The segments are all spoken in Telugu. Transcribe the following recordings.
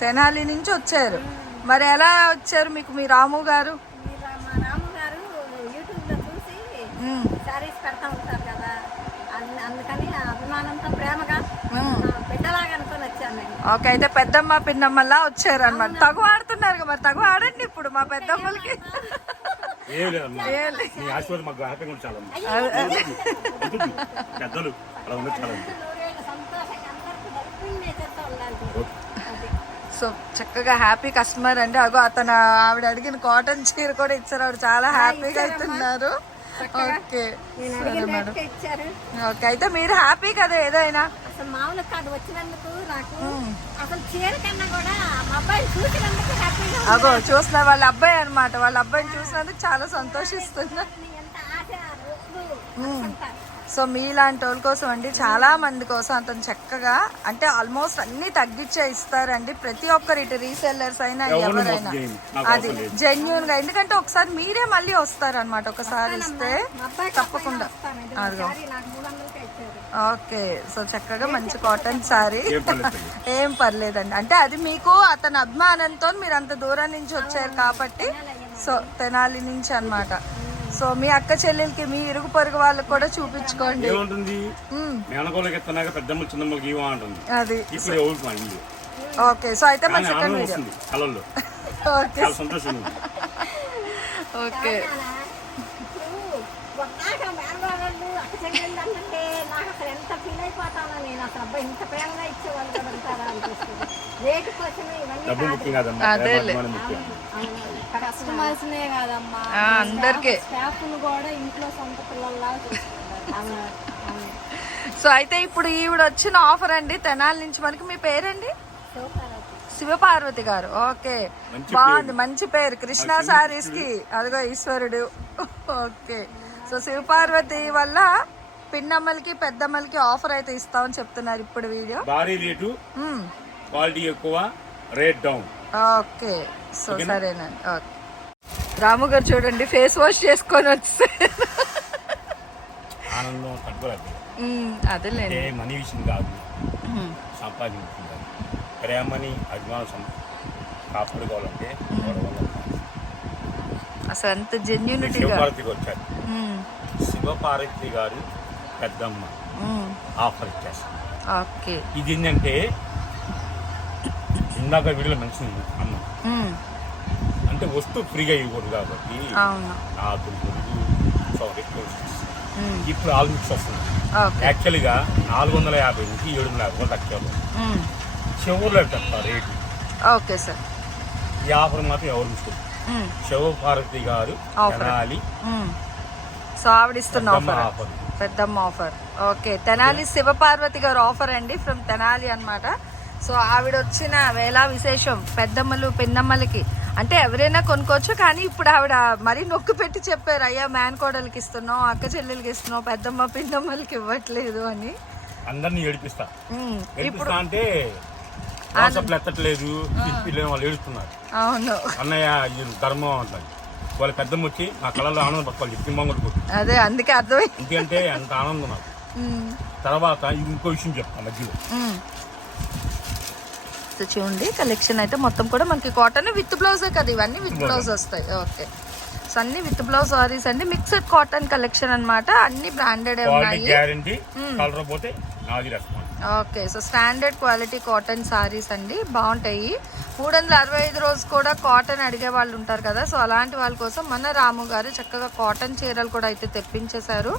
తెనాలి నుంచి వచ్చారు మరి ఎలా వచ్చారు మీకు మీ రాము గారు మీరు మా రాము గారు యూట్యూబ్లో చూసి మ్మ్. శారీస్ ఉంటారు కదా అందుకని ఆ అభిమానంతో ప్రేమగా బిడ్డలాగా అనుకొని వచ్చాను ఓకే అయితే పెద్దమ్మ పిన్నమ్మలా వచ్చారు అనమాట తగు ఆడుతున్నారు కదా మరి తగు ఆడండి ఇప్పుడు మా పెద్దమ్మలకి ఏం లేదమ్మా ఏం లేదు. మీ ఆశీర్వాదం మాకు హ్యాపీగా ఉంటే చాలమ్మా ఉంటుంది. పెద్దలు అలా ఉంటే చాలమ్మా నూరేళ్ళు సంతోషంగా అందరికీ డబ్బులు చేస్తూ ఉండాలి ఓకే. అది సో చక్కగా హ్యాపీ కస్టమర్ అండి. అగో అతను ఆవిడ అడిగిన కాటన్ చీర కూడా ఇచ్చారు. ఆవిడ చాలా హ్యాపీగా అవుతున్నారు ఓకే. సరే మేడం. ఓకే. అయితే మీరు హ్యాపీ కదా ఏదైనా? అసలు మామూలు కాదు. వచ్చినందుకు నాకు అసలు చీర కన్నా కూడా మా అబ్బాయిని చూసినందుకు హ్యాపీగా ఉంది. అగో చూసిన వాళ్ళ అబ్బాయి అన్నమాట. వాళ్ళ అబ్బాయిని చూసినందుకు చాలా సంతోషిస్తున్నారు నీ ఎంత ఆశ రోజు అనుకుంటా. సో మీలాంటి వాళ్ళ కోసం అండి చాలా మంది కోసం అతను చక్కగా అంటే ఆల్మోస్ట్ అన్ని తగ్గించే ఇస్తారండి. ప్రతి ఒక్కరు ఇటు రీసెల్లర్స్ అయినా ఎవరిని. అది. జెన్యున్గా ఎందుకంటే ఒకసారి మీరే మళ్ళీ వస్తారనమాట ఒకసారి ఇస్తే తప్పకుండా. అదిగో. ఓకే సో చక్కగా మంచి కాటన్ సారీ ఏం పర్లేదండి. అంటే అది మీకు అతని అభిమానంతో మీరు అంత దూరం నుంచి వచ్చారు కాబట్టి సో తెనాలి నుంచి అన్నమాట. సో మీ అక్క చెల్లెలకి మీ ఇరుగు పొరుగు వాళ్ళకి కూడా చూపించుకోండి. ఏముంటుంది. మేనకోళ్ళకి ఎత్తనాక పెద్దమ్మ చిన్నమ్మకి అంటుంది. అది. ఇప్పుడు ఇల్లు ఓకే సో అయితే మన సెకండ్ వీడియో. ఓకే. ఉంది. ఓకే. అయిపోతానో నేను అసలు అబ్బాయి ఇంత ప్రేమగా ఇచ్చేవాళ్ళు కూడా ఉంటారా అనిపిస్తుంది రేటు కోసమే ఇవన్నీ డబ్బు ముఖ్యం కాదమ్మా. అదేలే. అందరికీ. స్టాఫ్ను కూడా ఇంట్లో సొంత పిల్లల్లా చూసుకుంటారు. సో అయితే ఇప్పుడు ఈవిడ వచ్చిన ఆఫర్ అండి. తెనాలి నుంచి మనకి మీ పేరండి? శివపార్వతి. గారు. ఓకే. మంచి బాగుంది మంచి పేరు. కృష్ణా సారీస్కి అదిగో ఈశ్వరుడు. ఓకే. సో శివపార్వతి వల్ల పిన్నమ్మలకి పెద్దమ్మలకి ఆఫర్ అయితే ఇస్తామని చెప్తున్నారు ఇప్పుడు వీడియో. భారీ రేటు. క్వాలిటీ ఎక్కువ రేట్ డౌన్. ఓకే. సో సరేనండి. ఓకే. రాము గారు చూడండి ఫేస్ వాష్ చేసుకొని వచ్చే ఆనందం అదేలేండి. మనీ విషయం కాదు. మ్మ్. సంపాదించుకుంటారు. ప్రేమని అభిమానం కాపాడుకోవాలంటే. అసలు అంత వచ్చారు. శివపార్వతి గారు పెద్దమ్మ. ఆఫర్ ఇచ్చేస్తారు ఓకే. ఇది ఏంటంటే ఇందాక వీడియోలో మెన్షన్ అమ్మ. మ్మ్. అంటే వస్తువు ఫ్రీగా ఇవ్వకూడదు కాబట్టి వస్తుంది. మ్మ్. ఇప్పుడు ఆల్ మిక్స్ వస్తుంది యాక్చువల్గా నాలుగు వందల యాభై నుంచి ఏడు వందల యాభై లక్షలు చెప్తారు రేటు. Okay sir. ఈ ఆఫర్ మాత్రం ఎవరు మ్మ్. శివపార్వతి గారు. తెనాలి. సో ఆవిడిస్తున్న ఆఫర్ పెద్దమ్మ ఆఫర్ ఓకే తెనాలి శివపార్వతి గారు ఆఫర్ అండి ఫ్రమ్ తెనాలి అన్నమాట. సో ఆవిడ వచ్చిన వేళ విశేషం పెద్దమ్మలు పిన్నమ్మలకి. అంటే ఎవరైనా కొనుక్కోవచ్చు కానీ ఇప్పుడు ఆవిడ మరీ నొక్కు పెట్టి చెప్పారు అయ్యా మేనకోడలకి ఇస్తున్నాం అక్క చెల్లెలకి ఇస్తున్నాం పెద్దమ్మ పిన్నమ్మలకి ఇవ్వట్లేదు అని. అందరినీ ఏడిపిస్తా. ఇప్పుడు అంటే వాట్సాప్లు ఎత్తట్లేదు పిల్లలు వాళ్ళు ఏడుస్తున్నారు. అవును. అన్నయ్య ధర్మం అంటారు వాళ్ళ పెద్దమ్మ వచ్చి నా కళలో ఆనందం పట్టుకోవాలి. చెప్పి మొంగడు కొట్టు అదే అందుకే అర్థమై ఎందుకంటే అంత ఆనందం నాకు. తర్వాత ఇంకో విషయం చెప్తా మధ్యలో. చూడండి కలెక్షన్ అయితే మొత్తం కూడా మనకి కాటన్ విత్ బ్లౌజే కదా ఇవన్నీ విత్ బ్లౌజ్ వస్తాయి. ఓకే. సో అన్ని విత్ బ్లౌజ్ సారీస్ అండి. మిక్స్డ్ కాటన్ కలెక్షన్ అన్నమాట. అన్ని బ్రాండెడ్ ఉన్నాయి. Okay so standard quality cotton saris అండి బాగుంటాయి. మూడు వందల అరవై ఐదు రోజు కూడా కాటన్ అడిగే వాళ్ళు ఉంటారు కదా సో అలాంటి వాళ్ళ కోసం మన రాము గారు చక్కగా కాటన్ చీరలు కూడా అయితే తెప్పించేశారు.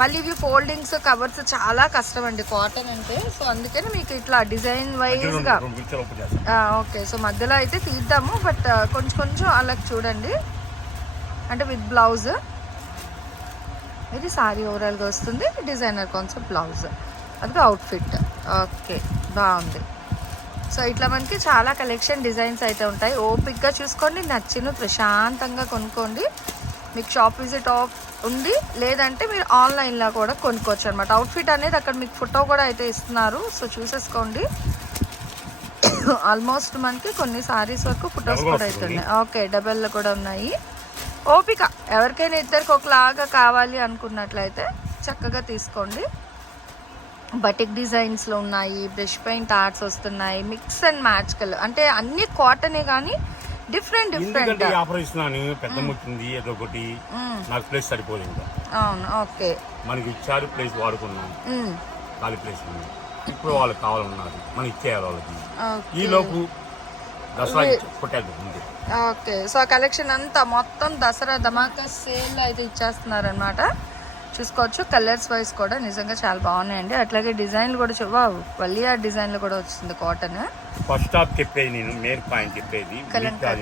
మళ్ళీ ఇవి ఫోల్డింగ్స్ కవర్స్ చాలా కష్టం అండి కాటన్ అంటే సో అందుకని మీకు ఇట్లా డిజైన్ వైజ్గా ఓకే సో మధ్యలో అయితే తీద్దాము బట్ కొంచెం కొంచెం అలా చూడండి. అంటే విత్ బ్లౌజ్. ఇది సారీ ఓవరాల్గా వస్తుంది డిజైనర్ కాన్సెప్ట్ బ్లౌజ్. అది అవుట్ఫిట్ ఓకే బాగుంది. సో ఇట్లా మనకి చాలా కలెక్షన్ డిజైన్స్ అయితే ఉంటాయి. ఓపిక్గా చూసుకోండి నచ్చిన ప్రశాంతంగా కొనుక్కోండి. మీకు షాప్ విజిట్ ఆఫ్ ఉంది లేదంటే మీరు ఆన్లైన్లో కూడా కొనుక్కోవచ్చు అనమాట అవుట్ఫిట్ అనేది అక్కడ మీకు ఫోటో కూడా అయితే ఇస్తున్నారు. సో చూసేసుకోండి. ఆల్మోస్ట్ మనకి కొన్ని సారీస్ వరకు ఫొటోస్ కూడా అయితే. ఉన్నాయి ఓకే డబల్ కూడా ఉన్నాయి. ఓపిక ఎవరికైనా ఇద్దరికి ఒకలాగా కావాలి అనుకున్నట్లయితే చక్కగా తీసుకోండి. బటిక్ డిజైన్స్లో ఉన్నాయి బ్రష్ పెయింట్ ఆర్ట్స్ వస్తున్నాయి మిక్స్ అండ్ మ్యాచ్ కలర్. అంటే అన్ని కాటనే కానీ డిఫరెంట్ డిఫరెంట్ పెద్ద ముట్టింది ఏదో ఒకటి. నాకు ప్లేస్ సరిపోదు ఇంకా. అవును ఓకే. మనకి ఇచ్చారు ప్లేస్ వాడుకున్నాం. ఖాళీ ప్లేస్ ఉంది. ఇప్పుడు వాళ్ళకి కావాలన్నారు మనం ఇచ్చేయాలి వాళ్ళకి. ఈ లోపు దసరా ఓకే. సో కలెక్షన్ అంతా మొత్తం దసరా ధమాకా సేల్ అయితే ఇచ్చేస్తున్నారు అనమాట చూసుకోవచ్చు. కలర్స్ వైజ్ కూడా నిజంగా చాలా బాగున్నాయండి. అట్లాగే డిజైన్లు కూడా చూ వావ్ వలియా డిజైన్లు కూడా వచ్చింది కాటన్ ఫస్ట్ స్టాప్ చెప్పేది నేను మెయిన్ పాయింట్ చెప్పేది.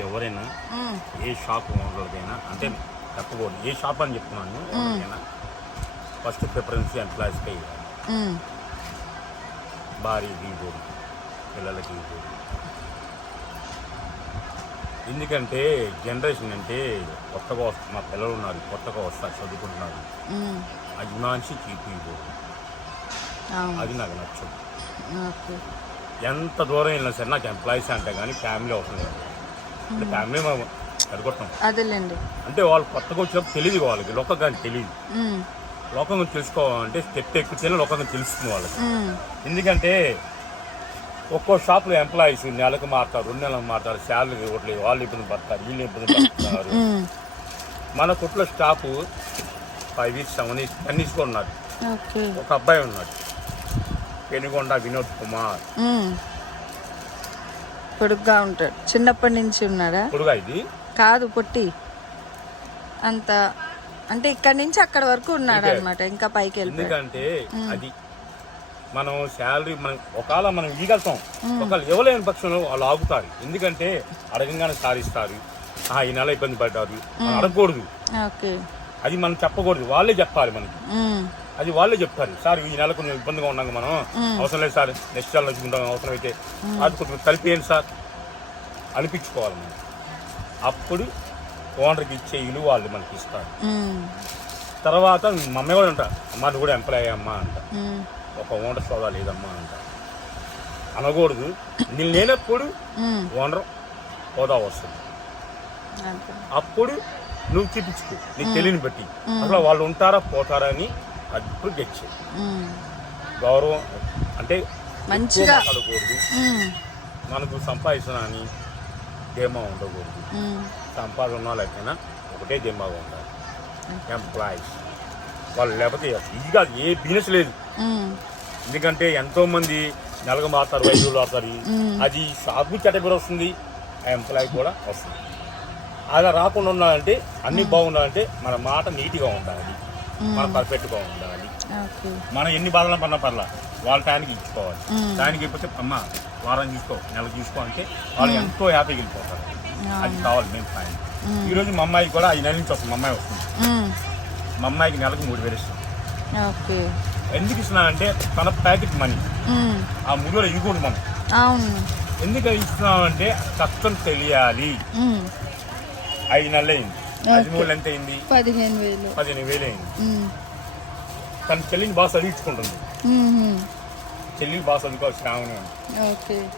ఎవరైనా ఏ షాప్ ఓనర్లకైనా అంటే తప్పకూడదు. ఏ షాప్ అని చెప్తున్నాను ఫస్ట్ ప్రిఫరెన్స్ ఎంప్లాయీస్కే ఇవ్వకూడదు పిల్లలకి ఎందుకంటే జనరేషన్ అంటే కొత్తగా వస్త మా పిల్లలు ఉన్నారు కొత్తగా వస్తారు చదువుకుంటున్నారు. అది మనిషి చీపు ఇవ్వకూడదు అది నాకు నచ్చదు. ఎంత దూరం వెళ్ళినా సరే నాకు ఎంప్లాయీస్ అంటే కానీ ఫ్యామిలీ అవసరం లేదు. అంటే ఫ్యామిలీ మనం సరికొట్టాం అదేలేండి. అంటే వాళ్ళు కొత్తగా వచ్చినప్పుడు తెలియదు వాళ్ళకి లోకం కానీ తెలియదు. లోకం తెలుసుకోవాలంటే స్టెప్ ఎక్కితేనే లోకం తెలుస్తుంది వాళ్ళకి. ఎందుకంటే ఒక్కో షాప్లో ఎంప్లాయీస్ నెలకు మారుతారు రెండు నెలలకు మారుతారు శాలరీ ఇవ్వట్లేదు వాళ్ళు ఇబ్బంది పడతారు వీళ్ళు ఇబ్బంది పడుతున్నారు మన కుట్లో staff five weeks seven weeks ten weeks కూడా ఉన్నారు. ఒక అబ్బాయి ఉన్నాడు పెనుగొండ వినోద్ కుమార్. పొడుగ్గా ఉంటాడు. చిన్నప్పటి నుంచి ఉన్నాడా? పొడుగా ఇది? కాదు పొట్టి. అంత అంటే ఇక్కడ నుంచి అక్కడ వరకు ఉన్నాడు అనమాట ఇంకా పైకి వెళ్ళిపోయాడు. ఎందుకంటే అది మనం శాలరీ మనం ఒకవేళ మనం ఇవ్వగలుగుతాం ఒకవేళ ఇవ్వలేని పక్షంలో వాళ్ళు ఆగుతారు. ఎందుకంటే అడగంగానే సారిస్తారు "ఆ, ఈ నెల ఇబ్బంది పడ్డారు. అడగకూడదు. అది మనం చెప్పకూడదు. వాళ్ళే చెప్పాలి మనకి. అది వాళ్ళే చెప్తారు. సార్ ఈ నెల కొంచెం ఇబ్బందిగా ఉన్నాం మనం. అవసరం లేదు సార్. నెక్స్ట్ నెల వచ్చుకుంటాం అవసరం అయితే అది కొంచెం కలిపేయండి సార్. అనిపించుకోవాలి మనం. అప్పుడు ఓనర్కి ఇచ్చే ఇల్లు వాళ్ళు మనకి ఇస్తారు. తర్వాత మా అమ్మాయి కూడా అంటారు అమ్మ కూడా ఎంప్లాయ్ అమ్మా అంట. ఒక ఓనర్ సోదా లేదమ్మా అంట. అనకూడదు. నేను లేనప్పుడు. ఓనర్ హోదా వస్తుంది. అప్పుడు నువ్వు చూపించుకో. నీకు తెలియని బట్టి. అసలు వాళ్ళు ఉంటారా పోతారా అని అప్పుడు గెచ్చే గౌరవం అంటే మంచిగా. మాట్లాడకూడదు. మనకు సంపాదిస్తున్నా అని ధీమా ఉండకూడదు. సంపాదన లేకపోయినా ఒకటే ధీమాగా ఉండాలి. ఎంప్లాయీస్ వాళ్ళు లేకపోతే ఇది కాదు ఏ బిజినెస్ లేదు. ఎందుకంటే ఎంతో మంది నెలకు మారుతారు. వైద్యులు ఆడతారు అది నుంచి అటే వస్తుంది ఆ ఎంప్లాయీ కూడా వస్తుంది. అలా రాకుండా ఉండాలంటే అన్ని బాగుండాలంటే మన మాట నీట్గా ఉండాలి. మన పర్ఫెక్ట్గా ఉండాలి. మనం ఎన్ని బాధలు పడినా పర్లా వాళ్ళ టైంకి ఇచ్చుకోవాలి. టైంకి ఇచ్చిపోతే అమ్మ వారం చూసుకో నెల చూసుకో అంటే వాళ్ళు ఎంతో హ్యాపీగా వెళ్ళిపోతారు. అది కావాలి మెయిన్ పాయింట్ ఈరోజు మా అమ్మాయికి కూడా ఐదు నెలల నుంచి వస్తుంది మా అమ్మాయి వస్తుంది. మ్, అమ్మాయికి నెలకు మూడు వేలు ఇస్తాం. ఓకే. ఎందుకు ఇస్తున్నా అంటే తన ప్యాకెట్ మనీ. ఆ మూడు వేలు ఇవ్వకూడదు మనం. అవును. ఎందుకు ఇస్తున్నామంటే కష్టం తెలియాలి. ఐదు నెలలు అయింది. ఐదు నెలలు ఎంత అయింది? పదిహేను వేలు. పదిహేను వేలు అయింది. తన చెల్లిని బాగా చదివించుకుంటుంది. చెల్లిని బాగా చదువుకో శ్రావణి అని.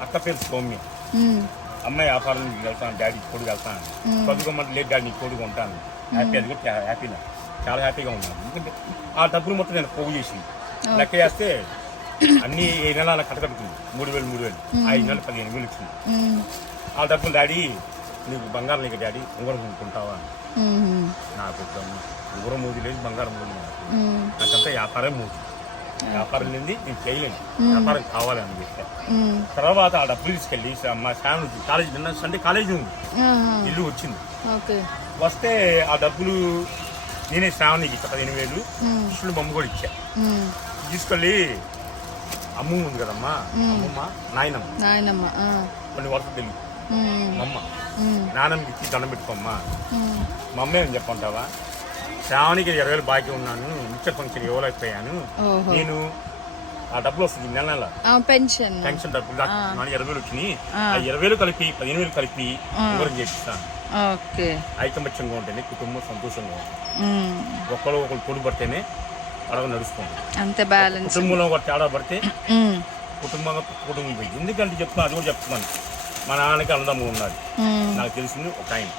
అక్క పేరు సౌమ్య. అమ్మాయి వ్యాపారం వెళ్తాను డాడీ కొడుకు వెళ్తాను. చదువుకోమంటే లేదు డాడీ నీ కొడుకు ఉంటాను హ్యాపీ అది కూడా హ్యాపీనా. చాలా హ్యాపీగా ఉన్నాను. ఎందుకంటే ఆ డబ్బులు మొత్తం నేను పోగు చేసింది. లెక్క చేస్తే అన్ని ఏ నెల నాకు కట్టకట్టుకుంది మూడు వేలు మూడు వేలు. ఐదు నెలలు పదిహేను వేలు ఇచ్చింది. ఆ డబ్బులు డాడీ నీకు బంగారం నీకు డాడీ ఉంగరం కొనుక్కుంటావా? నాకు. ఉంగరం మూది లేదు బంగారం మూది మ్, నాకంతా వ్యాపారం మూది వ్యాపారం లేని నేను చేయలేను. వ్యాపారం కావాలని చెప్పా. తర్వాత ఆ డబ్బులు తీసుకెళ్ళి మా ఫ్యామిలీ కాలేజీ నిన్న సండే కాలేజీ ఉంది. ఇల్లు వచ్చింది. వస్తే ఆ డబ్బులు నేనే శ్రావణికి ఇచ్చా పదిహేను వేలు. కృష్ణుడు బొమ్మ కూడా ఇచ్చా. తీసుకెళ్ళి అమ్మ ఉంది కదమ్మా. అమ్మమ్మ నాయనమ్మ. నాయనమ్మ కొన్ని వరుస తెలియదు అమ్మ నాన్నమ్మకి ఇచ్చి దండం పెట్టుకోమ్మా. మ్, అమ్మే అని చెప్పంటావా శ్రావణికి ఇరవై వేలు బాకీ ఉన్నాను. నిత్య ఫంక్షన్ ఇవ్వలేకపోయాను. నేను ఆ డబ్బులు వస్తుంది నెల నెల. పెన్షన్. పెన్షన్ డబ్బులు. ఇరవై వేలు వచ్చినాయి. ఆ. ఇరవై వేలు కలిపి పదిహేను వేలు కలిపి వివరం చేపిస్తాను. ఐకమత్యంగా ఉంటేనే కుటుంబం సంతోషంగా ఉంటుంది ఉమ్, ఒకళ్ళు ఒకళ్ళు తోడు పడితేనే అడగ నడుస్తుంది. అంతే బ్యాలెన్స్ కుటుంబంలో ఒక తేడా పడితే కుటుంబంగా కుటుంబం పోయి ఎందుకంటే చెప్తున్నా అది కూడా చెప్తున్నాను. మా నాన్నకి అన్నదమ్ము ఉన్నారు. ఉమ్, నాకు తెలిసింది ఒక ఆయన.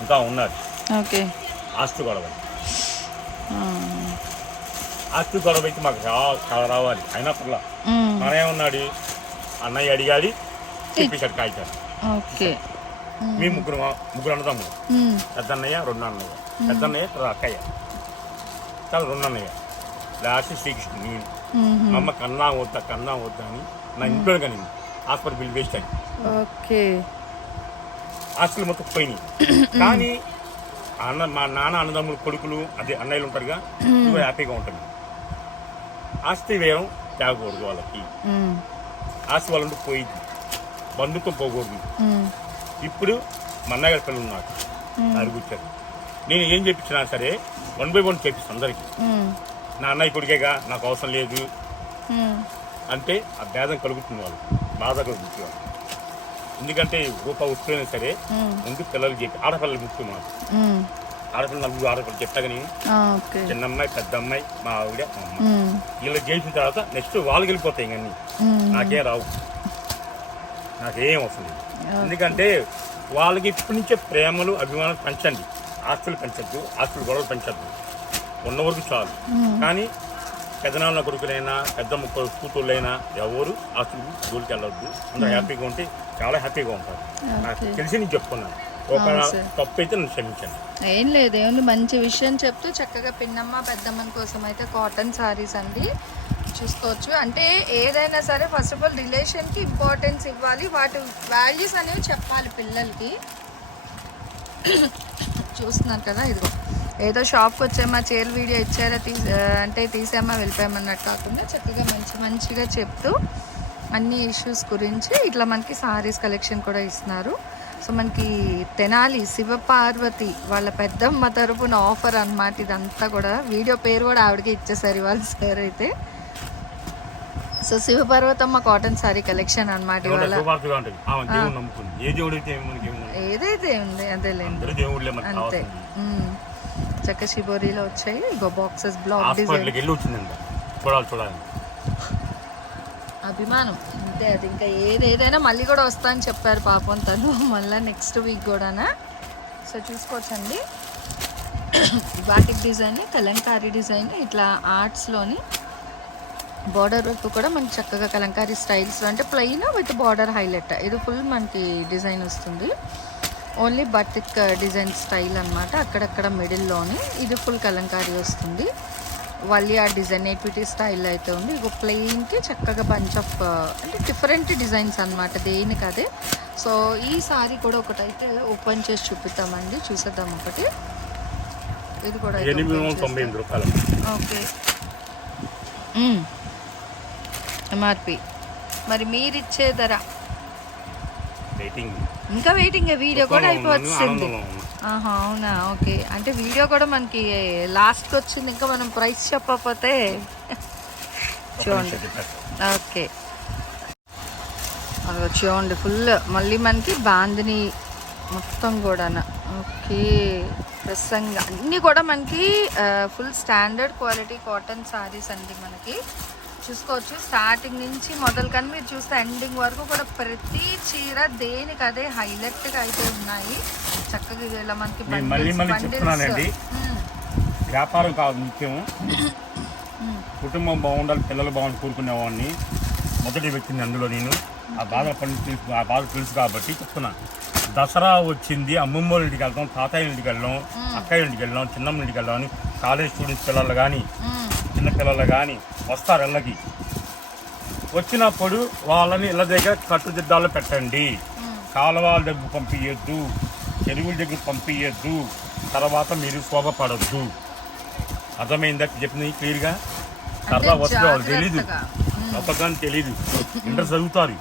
ఇంకా ఉన్నారు. ఓకే. ఆస్తి గొడవ. ఆస్తి గొడవ అయితే మాకు రావాలి. అయినా పర్లా. మన ఏమన్నాడు అన్నయ్య అడిగాలి చెప్పేశాడు కాగితాలు. ఓకే. మీ ముగ్గురు ముగ్గురు అన్నదమ్ములు. ఉమ్, పెద్ద అన్నయ్య రెండు అన్నయ్య పెద్ద అన్నయ్య తర్వాత అక్కయ్య. చాలా రెండు అన్నయ్య లాస్ట్ శ్రీకృష్ణుడు నేను. మా అమ్మ కన్నా వద్దా కన్నా వద్దా అని నా ఇంట్లో కానీ హాస్పిటల్ బిల్ వేస్ట్ అని. ఓకే. ఆస్తులు మొత్తం పోయినాయి. కానీ అన్న మా నాన్న అన్నదమ్ములు కొడుకులు అదే అన్నయ్యలు ఉంటారుగా ఇవి హ్యాపీగా ఉంటుంది ఆస్తి వేరం తేగకూడదు వాళ్ళకి. ఆస్తి వాళ్ళంటూ పోయింది బంధుత్వం పోకూడదు. ఇప్పుడు మా అన్నయ్య గారి పిల్లలు నాకు అడుగుచ్చారు నేను ఏం చెప్పించినా సరే వన్ బై వన్ చేపిస్తాను అందరికీ. నా అన్నయ్య కొడుకేగా నాకు అవసరం లేదు. అంటే ఆ భేదం కలుగుతుంది వాళ్ళు బాధ కలుగుతుంది వాళ్ళు ఎందుకంటే రూపాయి వస్తున్నా సరే ముందు పిల్లలు చెప్పి ఆడపిల్లలు ముఖ్యం మాకు ఉమ్, ఆడపిల్లలు నలుగురు ఆడపిల్లలు చెప్పా కానీ చిన్న అమ్మాయి పెద్ద అమ్మాయి మా ఆవిడ మా అమ్మ. వీళ్ళు చేసిన తర్వాత నెక్స్ట్ వాళ్ళకి వెళ్ళిపోతాయి ఇవన్నీ. నాకేం రావు. నాకేం అవసరం లేదు. ఎందుకంటే వాళ్ళకి ఇప్పటి నుంచే ప్రేమలు అభిమానం పెంచండి. ఆస్తులు పెంచద్దు ఆస్తులు గొడవలు పెంచద్దు. ఉన్న వరకు చాలు. కానీ పెద్దనాన్న కొడుకులైనా పెద్దమ్మ కొ- కూతుళ్ళైనా ఎవరు ఆస్తులు జోలికి వెళ్ళొద్దు. అందరూ హ్యాపీగా ఉంటే చాలా హ్యాపీగా ఉంటారు. నాకు తెలిసి నేను చెప్పుకున్నాను ఒక అవును సార్. తప్పు అయితే నన్ను క్షమించండి. ఏం లేదు ఏముంది మంచి విషయం చెప్తూ చక్కగా పిన్నమ్మ పెద్దమ్మని కోసం అయితే కాటన్ సారీస్ అండి. చూసుకోవచ్చు. అంటే ఏదైనా సరే ఫస్ట్ ఆఫ్ ఆల్ రిలేషన్కి ఇంపార్టెన్స్ ఇవ్వాలి. వాటి వాల్యూస్ అనేవి చెప్పాలి పిల్లలకి. చూస్తున్నారు కదా ఇదిగో. ఏదో షాప్కి వచ్చామా చీర వీడియో ఇచ్చారా తీ అంటే తీసామా వెళ్ళిపోయామన్నట్టు కాకుండా చక్కగా మంచి మంచిగా చెప్తూ అన్ని ఇష్యూస్ గురించి ఇట్లా మనకి సారీస్ కలెక్షన్ కూడా ఇస్తున్నారు. సో మనకి తెనాలి శివపార్వతి వాళ్ళ పెద్దమ్మ తరపున ఆఫర్ అన్నమాట ఇదంతా కూడా. వీడియో పేరు కూడా ఆవిడకి ఇచ్చేసారు ఇవాళ సార్ అయితే so Shivaparvathamma cotton sari collection ఏముంది ఏదైతే ఉంది మనకి అంతే. చక్క శిబోరిలో వచ్చాయి ఇగో బాక్సెస్ బ్లాక్ డిజైన్ అభిమానం. అంతే అది ఇంకా ఏది ఏదైనా మళ్ళీ కూడా వస్తా అని చెప్పారు పాపం తను. మళ్ళీ నెక్స్ట్ వీక్ కూడానా. సో చూసుకోవచ్చండి. బాటిక్ డిజైన్ కలంకారీ డిజైన్ ఇట్లా ఆర్ట్స్లోని బార్డర్ వర్క్ కూడా మనకి చక్కగా కలంకారీ స్టైల్స్లో అంటే ప్లెయిన్ విత్ బార్డర్ హైలైట్ ఇది ఫుల్ మనకి డిజైన్ వస్తుంది. ఓన్లీ బటిక్ డిజైన్ స్టైల్ అన్నమాట. అక్కడక్కడ మిడిల్లోని ఇది ఫుల్ కలంకారీ వస్తుంది. వల్లి ఆ డిజైన్ నేటివిటీ స్టైల్ అయితే ఉంది. ఇగో ప్లెయిన్కి చక్కగా బంచ్ ఆఫ్ అంటే డిఫరెంట్ డిజైన్స్ అన్నమాట. దేనికి అదే? సో ఈ సారీ కూడా ఒకటైతే ఓపెన్ చేసి చూపిద్దామండి. చూసేద్దాం ఒకటి. ఇది కూడా అయితే ఎనిమిది open వందల తొంభై చేస్తాం. ఎనిమిది రూపాయలు ఓకే ఎంఆర్పి మరి మీరు ఇచ్చే ధర ఇంకా వెయిటింగ్ వీడియో కూడా అయిపోతుంది ఆహా అవునా? ఓకే. అంటే వీడియో కూడా మనకి లాస్ట్కి వచ్చింది. ఇంకా మనం ప్రైస్ చెప్పకపోతే చూడండి. ఓకే. చూడండి ఫుల్ మళ్ళీ మనకి బాందిని మొత్తం కూడా ఓకే. ప్రసంగా. అన్నీ కూడా మనకి full standard quality cotton saris అండి మనకి. చూసుకోవచ్చు. స్టార్టింగ్ నుంచి మొదలు కానీ మీరు చూస్తే ఎండింగ్ వరకు కూడా ప్రతి చీర దేనికి అదే హైలైట్గా అయితే ఉన్నాయి. చక్కగా ఇలా మనకి. చెప్తున్నానండి. వ్యాపారం కాదు ముఖ్యం. కుటుంబం బాగుండాలి పిల్లలు బాగుండి కోరుకునేవాడిని. మొదటి వ్యక్తిని అందులో నేను. ఆ బాధ పని తెలుసు ఆ బాధ తెలుసు కాబట్టి చెప్తున్నా. దసరా వచ్చింది అమ్మమ్మ ఇంటికి వెళ్తాం తాతయ్య ఇంటికి వెళ్ళాం అక్కయ్య ఇంటికి వెళ్ళాం చిన్నమ్మ ఇంటికి వెళ్ళాం అని కాలేజ్ స్టూడెంట్స్ పిల్లలు కానీ మ్మ్. చిన్న పిల్లలు కానీ వస్తారు ఇళ్ళకి. వచ్చినప్పుడు వాళ్ళని ఇళ్ళ దగ్గర కట్టుదిద్దాలు పెట్టండి. కాలువల దగ్గర పంపించద్దు చెరువుల దగ్గర పంపించద్దు తర్వాత మీరు శోభపడద్దు. అర్థమైందా చెప్పింది క్లియర్గా? అంటే వస్తే వాళ్ళు తెలీదు. లౌకగాని తెలీదు. ఇంటర్ చదువుతారు.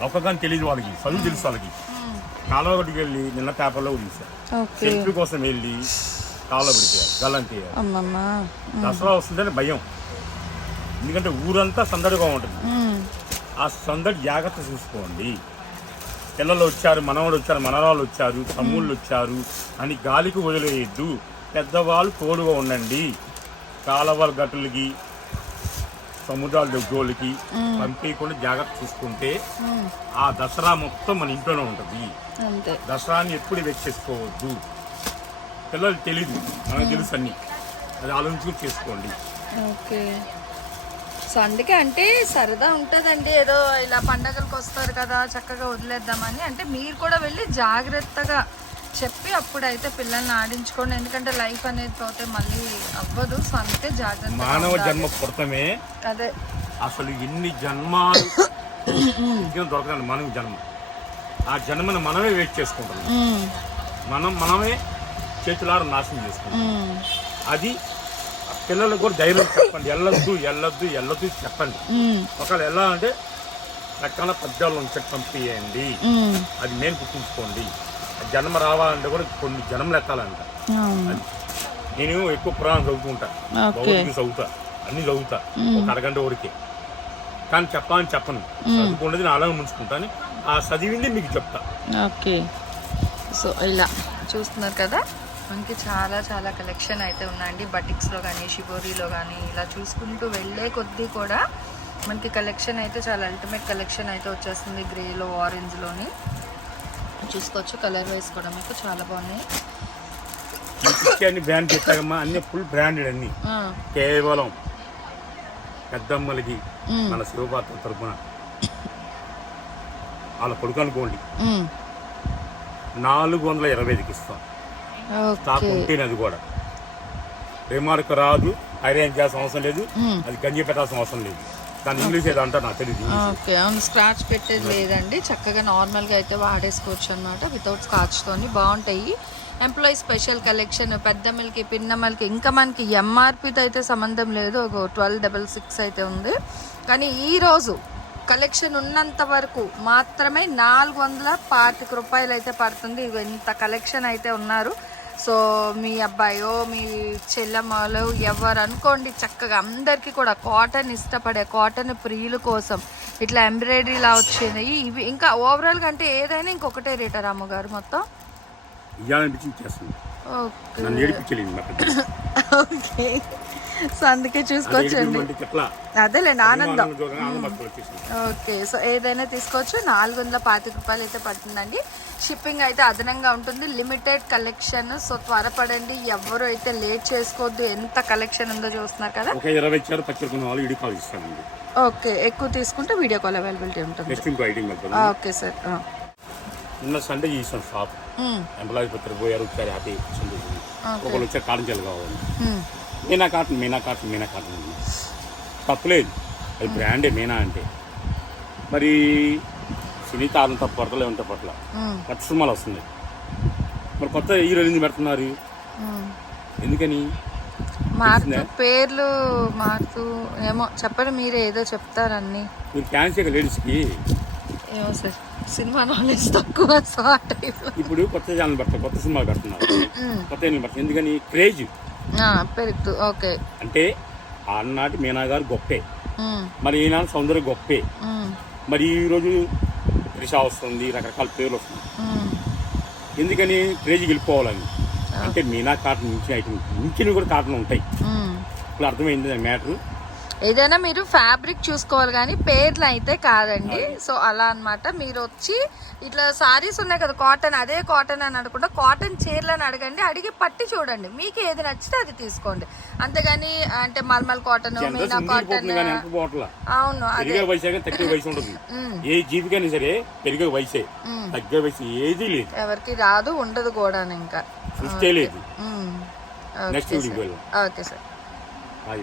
లౌకగాని తెలీదు వాళ్ళకి. చదువు తెలుసు వాళ్ళకి. కాలువ ఒకటికి వెళ్ళి నిన్న పేపర్లో ఓకే. సెల్ఫీ కోసం వెళ్ళి పడిపోయారు గల్లంతేయారు అమ్మమ్మ. దసరా వస్తుందని భయం. ఎందుకంటే ఊరంతా సందడిగా ఉంటుంది. ఆ సందడి జాగ్రత్త చూసుకోండి. పిల్లలు వచ్చారు మనవాళ్ళు వచ్చారు మనవరాళ్ళు వచ్చారు తమ్ముళ్ళు వచ్చారు అని గాలికి వదిలేయద్దు. పెద్దవాళ్ళు తోడుగా ఉండండి. కాలవల గట్టులకి సముద్రాల దగ్గోళ్ళకి పంపించకుండా జాగ్రత్త చూసుకుంటే. ఆ దసరా మొత్తం మన ఇంట్లోనే ఉంటుంది. దసరాని ఎప్పుడు వెయిట్ చేసుకోవద్దు. పిల్లలు తెలీదు. మనకు తెలుసు అన్ని. అది ఆలోచించుకుని చేసుకోండి. ఓకే. సో అందుకే అంటే సరదా ఉంటుందండి. ఏదో ఇలా పండగలకు వస్తారు కదా చక్కగా వదిలేద్దామని. అంటే మీరు కూడా వెళ్ళి జాగ్రత్తగా చెప్పి అప్పుడైతే పిల్లల్ని ఆడించుకోండి. ఎందుకంటే లైఫ్ అనేది పోతే మళ్ళీ అవ్వదు. సో అందుకే జాగ్రత్త మానవ జన్మ పుడతమే. అదే. అసలు ఎన్ని జన్మాలు దొరకదండి. మనం జన్మ. ఆ జన్మను మనమే వెయిట్ చేసుకుంటున్నాం. మ్మ్. మనం మనమే చేతులారా నాశనం చేసుకుంటాం. అది పిల్లలకు కూడా ధైర్యం చెప్పండి. వెళ్ళొద్దు వెళ్ళొద్దు వెళ్ళొద్దు చెప్పండి. ఒకవేళ వెళ్ళాలంటే రకాల పద్యాలు ఉంచి పంపించండి మ్మ్. అది నేను గుర్తుంచుకోండి. జన్మ రావాలంటే కూడా కొన్ని జన్మలు ఎత్తాలంట. నేను ఎక్కువ పురాణం. భగవద్గీత చదువుతా. అన్ని చదువుతా. ఒక అరగంట వరకే. కానీ చెప్పాలని చెప్పను. చదువుకున్నది నా అలాగే ముంచుకుంటాను. ఆ చదివింది మీకు చెప్తా. ఓకే. సో ఇలా. చూస్తున్నారు కదా? మనకి చాలా చాలా కలెక్షన్ అయితే ఉన్నాయండి. బటిక్స్లో కానీ షిబోరీలో కానీ ఇలా చూసుకుంటూ వెళ్ళే కొద్దీ కూడా మనకి కలెక్షన్ అయితే చాలా అల్టిమేట్ కలెక్షన్ అయితే వచ్చేస్తుంది గ్రేలో ఆరెంజ్లోని. చూసుకోవచ్చు కలర్ వైజ్ కూడా మీకు చాలా బాగున్నాయి. అన్ని బ్రాండ్ చెప్పాకమ్మా అన్ని ఫుల్ బ్రాండెడ్ అన్ని. కేవలం పెద్దమ్మలకి. మన శివపాత్ర తరపున. వాళ్ళ కొడుకు అనుకోండి నాలుగు వందల ఇరవై ఐదుకి ఇస్తాం. స్టాక్ ఉంటేనే అది కూడా. రిమార్క్ రాదు ఐరన్ చేయాల్సిన అవసరం లేదు. అది గంజి పెట్టాల్సిన అవసరం లేదు. దాని ఇంగ్లీష్ ఏదో అంటారు నాకు తెలియదు ఓకే అవును స్క్రాచ్ పెట్టేది లేదండి. చక్కగా నార్మల్గా అయితే వాడేసుకోవచ్చు అనమాట వితౌట్ స్కాచ్తోని బాగుంటాయి. ఎంప్లాయీ స్పెషల్ కలెక్షన్ పెద్దమ్మలకి పిన్నమ్మలకి ఇంకా మనకి ఎంఆర్పితో అయితే సంబంధం లేదు. ఒక ట్వెల్వ్ డబల్ సిక్స్ అయితే ఉంది. కానీ ఈ రోజు కలెక్షన్ ఉన్నంత వరకు మాత్రమే నాలుగు వందల పాతిక రూపాయలు అయితే పడుతుంది ఇంత కలెక్షన్ అయితే ఉన్నారు. సో మీ అబ్బాయో మీ చెల్లెమ్మలో ఎవరు అనుకోండి చక్కగా అందరికీ కూడా కాటన్ ఇష్టపడే కాటన్ ప్రియుల కోసం ఇట్లా ఎంబ్రాయిడరీలా వచ్చింది. ఇవి ఇంకా ఓవరాల్గా అంటే ఏదైనా ఇంకొకటే రేటా రామ్మగారు మొత్తం? ఓకే. ఓకే. సో అందుకే చూసుకోవచ్చండి. అదేలేండి ఆనందం. ఓకే సో ఏదైనా తీసుకోవచ్చు. నాలుగు వందల పాతిక రూపాయలు అయితే పడుతుందండి షిప్పింగ్ అయితే అదనంగా ఉంటుంది. లిమిటెడ్ కలెక్షన్ సో త్వరపడండి. ఎవరు అయితే లేట్ చేసుకోవద్దు ఎంత కలెక్షన్ ఉందో చూస్తున్నారు కదా. ఒక ఇరవై ఇచ్చారు పచ్చిరుకున్న వాళ్ళు ఇడి కాల్ ఇస్తానండి. ఓకే ఎక్కువ తీసుకుంటే వీడియో కాల్ అవైలబిలిటీ ఉంటుంది. Okay sir. నిన్న సండే చేసాం షాప్ ఎంప్లాయీస్ పత్రిక పోయారు వచ్చారు హ్యాపీ సంతోషం ఒకళ్ళు వచ్చారు కాడించాలి కావాలి. Meena cotton Meena cotton Meena cotton. తప్పులేదు. అది బ్రాండే మీనా అంటే. మరి సినీ తారంత పొరతలే ఉంటాయి పట్ల కొత్త సినిమాలు వస్తున్నాయి. మరి కొత్త హీరోలు ఎందుకు పెడుతున్నారు. ఎందుకని? మారుతూ పేర్లు మారుతూ ఏమో చెప్పండి మీరే ఏదో చెప్తారన్నీ మీరు క్యాన్సర్ లేడీస్కి? ఏమో సార్ సినిమా నాలెడ్జ్ తక్కువ సో ఆ టైప్లో ఇప్పుడు కొత్త ఛానల్ పెడతారు కొత్త సినిమాలు పెడుతున్నారు. కొత్త ఎందుకని? క్రేజ్. పెరుగుతూ ఓకే. అంటే ఆనాటి మీనా గారు గొప్పే. మరి ఈనాడు సౌందర్య గొప్పే. మరి ఈరోజు త్రిష వస్తుంది రకరకాల పేర్లు వస్తుంది. ఎందుకని క్రేజ్ వెళ్ళిపోవాలని? అంటే మీనా కాటన్ నుంచి ఐటమ్ ఇంకినవి కూడా కాటన్ ఉంటాయి. ఇప్పుడు అర్థమైంది మ్యాటర్. ఏదైనా మీరు ఫ్యాబ్రిక్ చూసుకోవాలి కానీ పేర్లు అయితే కాదండి. సో అలా అన్నమాట. మీరు వచ్చి ఇట్లా సారీస్ ఉన్నాయి కదా కాటన్ అదే కాటన్ అని అనుకుంటే కాటన్ చీరలని అడగండి. అడిగి పట్టి చూడండి. మీకు ఏది నచ్చితే అది తీసుకోండి. అంతేగాని అంటే మల్మల్ కాటన్ మీనా కాటన్ అవును అదే. పెరిగే వయసే కానీ తగ్గే వయసు ఉంటుంది ఏ జీవికైనా సరే పెరిగే వయసే. తగ్గే వయసు ఏదీ లేదు. ఎవరికి రాదు ఉండదు కూడా ఇంకా. లేదు. నెక్స్ట్ ఓకే సార్ వెళ్దాం ఓకే సార్ అది